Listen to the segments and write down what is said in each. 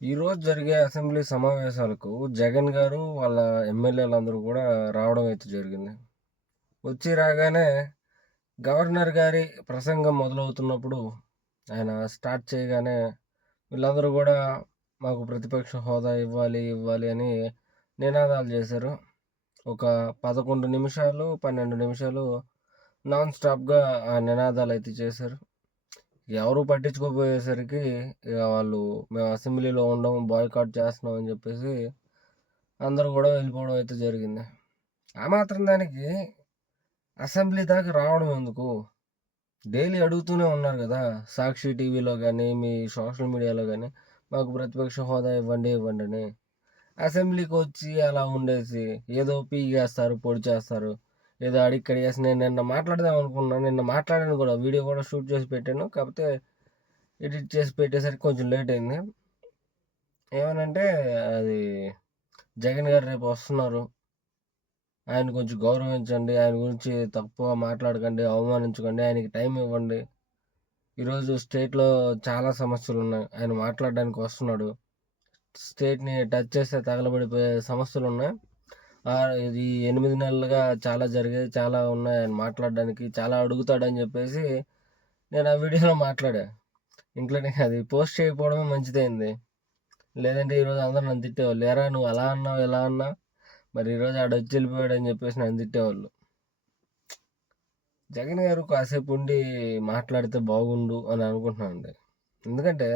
ఈరోజు జరిగే అసెంబ్లీ సమావేశాలకు జగన్ గారు వాళ్ళ ఎమ్మెల్యేలందరూ కూడా రావడం అయితే జరిగింది. వచ్చి రాగానే గవర్నర్ గారి ప్రసంగం మొదలవుతున్నప్పుడు ఆయన స్టార్ట్ చేయగానే వీళ్ళందరూ కూడా మాకు ప్రతిపక్ష హోదా ఇవ్వాలి ఇవ్వాలి అని నినాదాలు చేశారు. ఒక పదకొండు నిమిషాలు పన్నెండు నిమిషాలు నాన్ స్టాప్గా ఆ నినాదాలు అయితే చేశారు. ఎవరు పట్టించుకోపోయేసరికి ఇక వాళ్ళు మేము అసెంబ్లీలో ఉండం బాయ్కాట్ చేస్తున్నాం అని చెప్పేసి అందరూ కూడా వెళ్ళిపోవడం అయితే జరిగింది. ఆ మాత్రం దానికి అసెంబ్లీ దాకా రావడం ఎందుకు? డైలీ అడుగుతూనే ఉన్నారు కదా సాక్షి టీవీలో కానీ మీ సోషల్ మీడియాలో కానీ మాకు ప్రతిపక్ష హోదా ఇవ్వండి ఇవ్వండి అని. అసెంబ్లీకి వచ్చి అలా ఉండేసి ఏదో పీగేస్తారు పొడి చేస్తారు. ఏదో అడిగి చేసి నేను నిన్న మాట్లాడదాం అనుకున్నాను నిన్న మాట్లాడాను కూడా వీడియో కూడా షూట్ చేసి పెట్టాను. కాకపోతే ఎడిట్ చేసి పెట్టేసరికి కొంచెం లేట్ అయింది. ఏమనంటే అది జగన్ గారు రేపు వస్తున్నారు. ఆయన కొంచెం గౌరవించండి. ఆయన గురించి తక్కువ మాట్లాడకండి. అవమానించకండి. ఆయనకి టైం ఇవ్వండి. ఈరోజు స్టేట్లో చాలా సమస్యలు ఉన్నాయి. ఆయన మాట్లాడడానికి వస్తున్నాడు. స్టేట్ని టచ్ చేస్తే తగలబడిపోయే సమస్యలు ఉన్నాయి. ఇది ఎనిమిది నెలలుగా చాలా జరిగేది చాలా ఉన్నాయి. ఆయన మాట్లాడడానికి చాలా అడుగుతాడని చెప్పేసి నేను ఆ వీడియోలో మాట్లాడా. ఇంట్లోనే అది పోస్ట్ చేయకపోవడమే మంచిదైంది. లేదంటే ఈరోజు అందరూ నన్ను తిట్టేవాళ్ళు. ఎరా నువ్వు అలా అన్నావు ఎలా అన్నా మరి ఈరోజు ఆడ వచ్చి వెళ్ళిపోయాడు అని చెప్పేసి నన్ను తిట్టేవాళ్ళు. జగన్ గారు కాసేపు ఉండి మాట్లాడితే బాగుండు అని అనుకుంటున్నాను ఎందుకంటే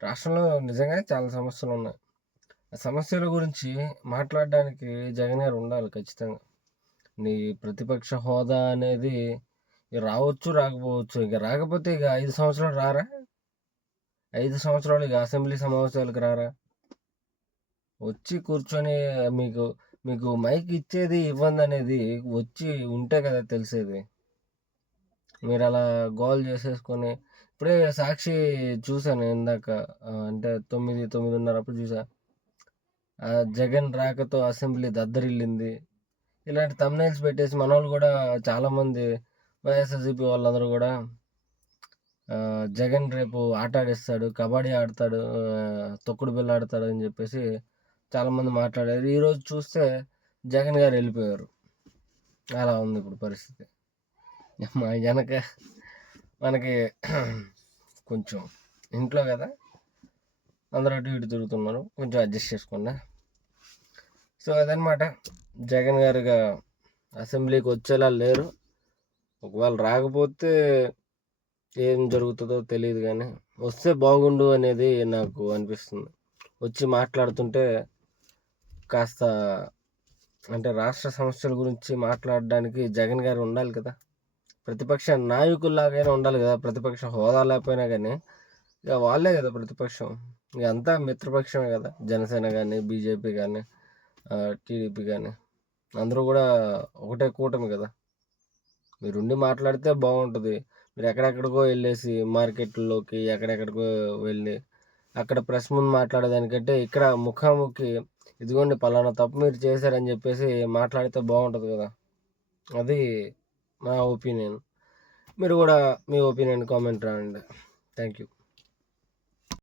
రాష్ట్రంలో నిజంగా చాలా సమస్యలు ఉన్నాయి. సమస్యల గురించి మాట్లాడడానికి జగన్ గారు ఉండాలి ఖచ్చితంగా. నీ ప్రతిపక్ష హోదా అనేది రావచ్చు రాకపోవచ్చు. ఇక రాకపోతే ఇక ఐదు సంవత్సరాలు రారా? ఐదు సంవత్సరాలు ఇక అసెంబ్లీ సమావేశాలకు రారా? వచ్చి కూర్చొని మీకు మీకు మైక్ ఇచ్చేది ఇవ్వండి అనేది వచ్చి ఉంటే కదా తెలిసేది. మీరు అలా గోల్ చేసేసుకొని ఇప్పుడే సాక్షి చూశాను ఇందాక అంటే తొమ్మిది తొమ్మిదిన్నర అప్పుడు చూసా. జగన్ రాకతో అసెంబ్లీ దద్దరిల్లింది. ఇలాంటి తమ్నైల్స్ పెట్టేసి మన వాళ్ళు కూడా చాలామంది వైఎస్ఆర్సీపీ వాళ్ళందరూ కూడా జగన్ రేపు ఆట ఆడిస్తాడు కబడ్డీ ఆడతాడు తొక్కుడు బిల్ల ఆడతాడు అని చెప్పేసి చాలామంది మాట్లాడారు. ఈరోజు చూస్తే జగన్ గారు వెళ్ళిపోయారు. అలా ఉంది ఇప్పుడు పరిస్థితి. వెనక మనకి కొంచెం ఇంట్లో కదా అందరూ అటు ఇటు తిరుగుతున్నారు. కొంచెం అడ్జస్ట్ చేసుకోండి. సో అదనమాట జగన్ గారుగా అసెంబ్లీకి వచ్చేలా లేరు. ఒకవేళ రాకపోతే ఏం జరుగుతుందో తెలియదు కానీ వస్తే బాగుండు అనేది నాకు అనిపిస్తుంది. వచ్చి మాట్లాడుతుంటే కాస్త అంటే రాష్ట్ర సమస్యల గురించి మాట్లాడడానికి జగన్ గారు ఉండాలి కదా. ప్రతిపక్ష నాయకుల్లాగైనా ఉండాలి కదా. ప్రతిపక్ష హోదా లేకపోయినా కానీ ఇక వాళ్ళే కదా ప్రతిపక్షం. ఇక అంతా మిత్రపక్షమే కదా. జనసేన కానీ బీజేపీ కానీ టీడీపీ కానీ అందరూ కూడా ఒకటే కూటమి కదా. మీరుండి మాట్లాడితే బాగుంటుంది. మీరు ఎక్కడెక్కడికో వెళ్ళేసి మార్కెట్లోకి ఎక్కడెక్కడికో వెళ్ళి అక్కడ ప్రెస్ ముందు మాట్లాడేదానికంటే ఇక్కడ ముఖాముఖి ఇదిగోండి పలానా తప్పు మీరు చేశారని చెప్పేసి మాట్లాడితే బాగుంటుంది కదా. అది నా ఒపీనియన్. మీరు కూడా మీ ఒపీనియన్ కామెంట్ రాండి థ్యాంక్ యూ